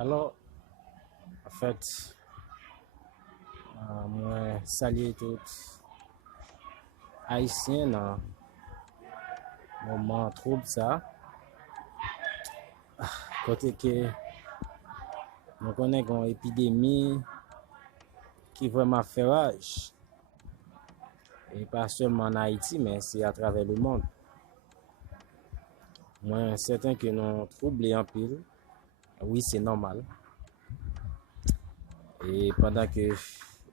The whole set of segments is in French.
Alors, en fait, moi, saluer tout haïtien dans moment trouble ça. Côté que nous connaissons une épidémie qui vraiment fait rage. Et pas seulement en Haïti, mais c'est à travers le monde. Moi, certain que nous troublés en pile. Oui, c'est normal. Et pendant que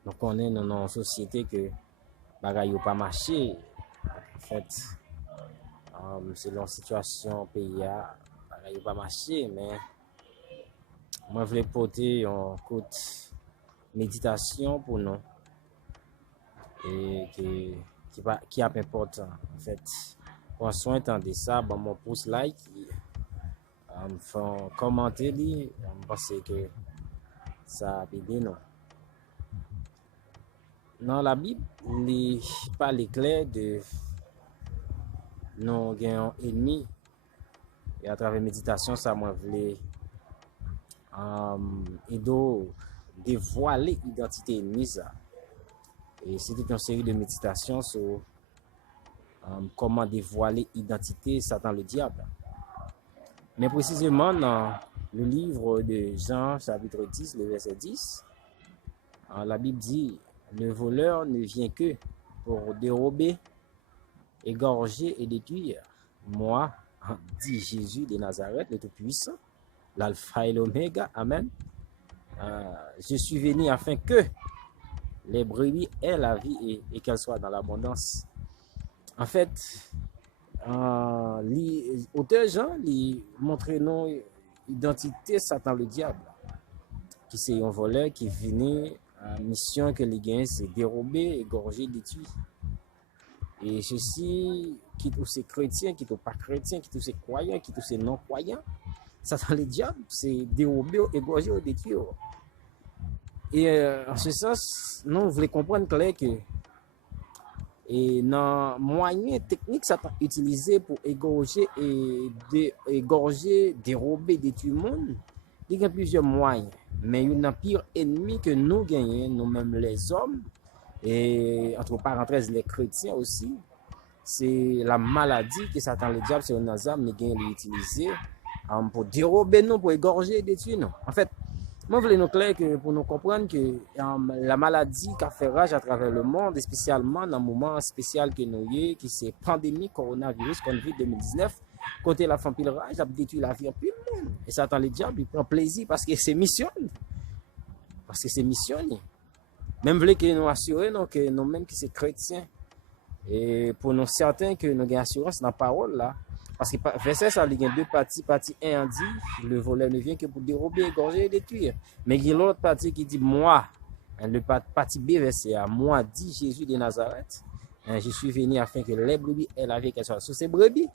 nous connaissons dans une société que bagaille n'a pas marché, en fait, selon la situation pays, bagaille n'a pas marché, mais moi, je voulais porter une courte méditation pour nous et qui est important. En fait, pour soin de ça, bon, mon pouce like, me font commenter, parce que ça a aidé nous. Dans la Bible, il parle clair de nos ennemis. Et à travers la méditation, ça m'a voulu dévoiler l'identité ennemie. Et c'était une série de méditations sur comment dévoiler l'identité Satan le diable. Mais précisément dans le livre de Jean, chapitre 10, le verset 10, la Bible dit: le voleur ne vient que pour dérober, égorger et détruire. Moi, dit Jésus de Nazareth, le Tout-Puissant, l'Alpha et l'Oméga, Amen. Je suis venu afin que les brebis aient la vie et qu'elles soient dans l'abondance. En fait, l'auteur Jean lui montre nous l'identité Satan le diable, qui c'est un voleur qui vient à mission que les gains c'est dérober, égorger, détruire. Et ceci, qui tous ces chrétiens, qui tous pas chrétiens, qui tous ces croyants, qui tous ces non croyants, Satan le diable, c'est dérober, égorger ou détruire. Et en ce sens, nous voulons comprendre clair que et dans moyen technique Satan utilisé pour égorger dérober, détruire le monde, il y a plusieurs moyens. Mais il y a un pire ennemi que nous gagnons, nous-mêmes les hommes, et entre parenthèses les chrétiens aussi, c'est la maladie que Satan le diable, c'est un âme, nous gagnons l'utiliser pour dérober nous, pour égorger, détruire nous. En fait, moi, je voulais nous clair que pour nous comprendre que la maladie qui a fait rage à travers le monde, et spécialement dans le moment spécial que nous avons, qui c'est pandémie coronavirus COVID-2019, côté la femme pile rage, a détruit la vie en plus le monde. Et Satan le diable, il prend plaisir parce que c'est mission. Parce que c'est mission. Même voulez que nous assurer que nous-mêmes qui sommes chrétiens, et pour nous certains que nous avons assurance dans la parole là. Parce que verset ça, il y a deux parties. Partie 1 dit, le voleur ne vient que pour dérober, égorger et détruire. Mais il y a l'autre partie qui dit, moi, le partie B verset A, moi, dit Jésus de Nazareth, je suis venu afin que les brebis aient la vie qu'elles soient. Sur ces brebis,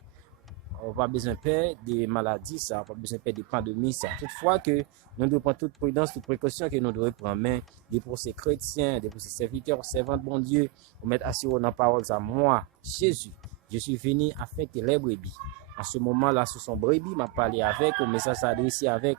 on n'a pas besoin de peur des maladies, ça, on n'a pas besoin de peur des pandémies, ça. Toutefois que nous devons prendre toute prudence, toute précaution que nous devons prendre, mais pour ces chrétiens, pour ces serviteurs, servants de bon Dieu, pour mettre assuré dans la parole, ça, moi, Jésus, je suis venu afin que les brebis, en ce moment-là, ce sont brebis, m'a parlé avec, au message adressé avec,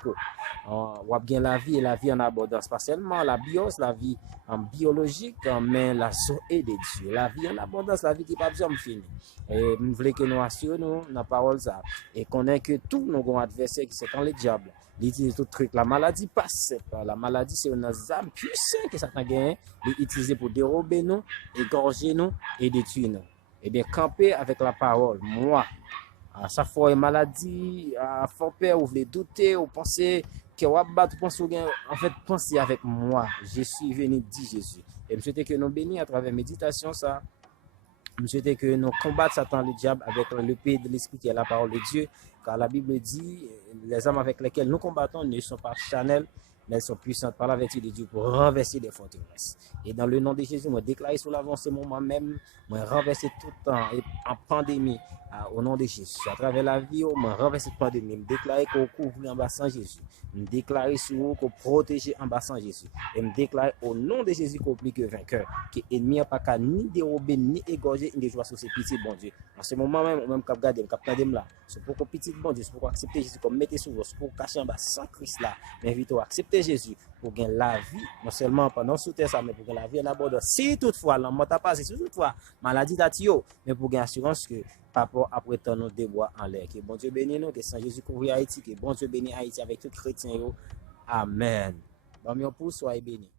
on a bien la vie et la vie en abondance. Pas seulement la bios, la vie en biologique, mais la soie de Dieu. La vie en abondance, la vie qui n'est pas besoin de finir. Et nous voulons que nous assurions dans la parole ça. Et qu'on ait que tous nos adversaires qui sont dans le diable. Il utilise tout truc. La maladie passe. La maladie, c'est une âme puissante que Satan gagne. Il utilise pour dérober nous, égorger nous et détruire nous. Eh bien, camper avec la parole. Moi, à chaque fois une maladie, à fort peur, vous voulez douter, vous pensez que vous battre, en fait, pensez avec moi. Je suis venu, dit Jésus. Et je souhaite que nous bénissions à travers la méditation, ça. Je souhaite que nous combattions Satan le diable avec l'épée de l'esprit qui est la parole de Dieu. Car la Bible dit, les armes avec lesquelles nous combattons ne sont pas charnelles, mais elles sont puissantes par la vertu de Dieu pour renverser des forteresses. Et dans le nom de Jésus, moi déclare sur l'avancée moi-même, moi renverser tout le temps et en pandémie au nom de Jésus. À travers la vie, moi renverser cette pandémie, me déclarer qu'on couvre en bas sans Jésus, me déclarer sur vous qu'on protège en bas sans Jésus, et me déclarer au nom de Jésus qu'on plus que vainqueur, que l'ennemi n'a pas qu'à ni dérober, ni égorger, ni jouer sur ces petits bon Dieu. En ce moment même cap garder, cap tendre là, c'est pour qu'on petit bon Dieu, c'est pour accepter Jésus comme mettez sur vous, c'est pour cacher en bas sans Christ là. M'invite à accepter Jésus pour gagner la vie, non seulement pendant sous terre ça, mais pour gagner la vie en abondance. Si toutefois, la mort t'a passé, si toutefois, maladie t'a tué, mais pour gagner assurance que papa après tant nous débois en l'air. Que bon Dieu bénisse nous, que Saint Jésus couvre Haïti, que bon Dieu bénisse Haïti avec tout chrétien. Amen. Bon, mi pouce, soyez bénis.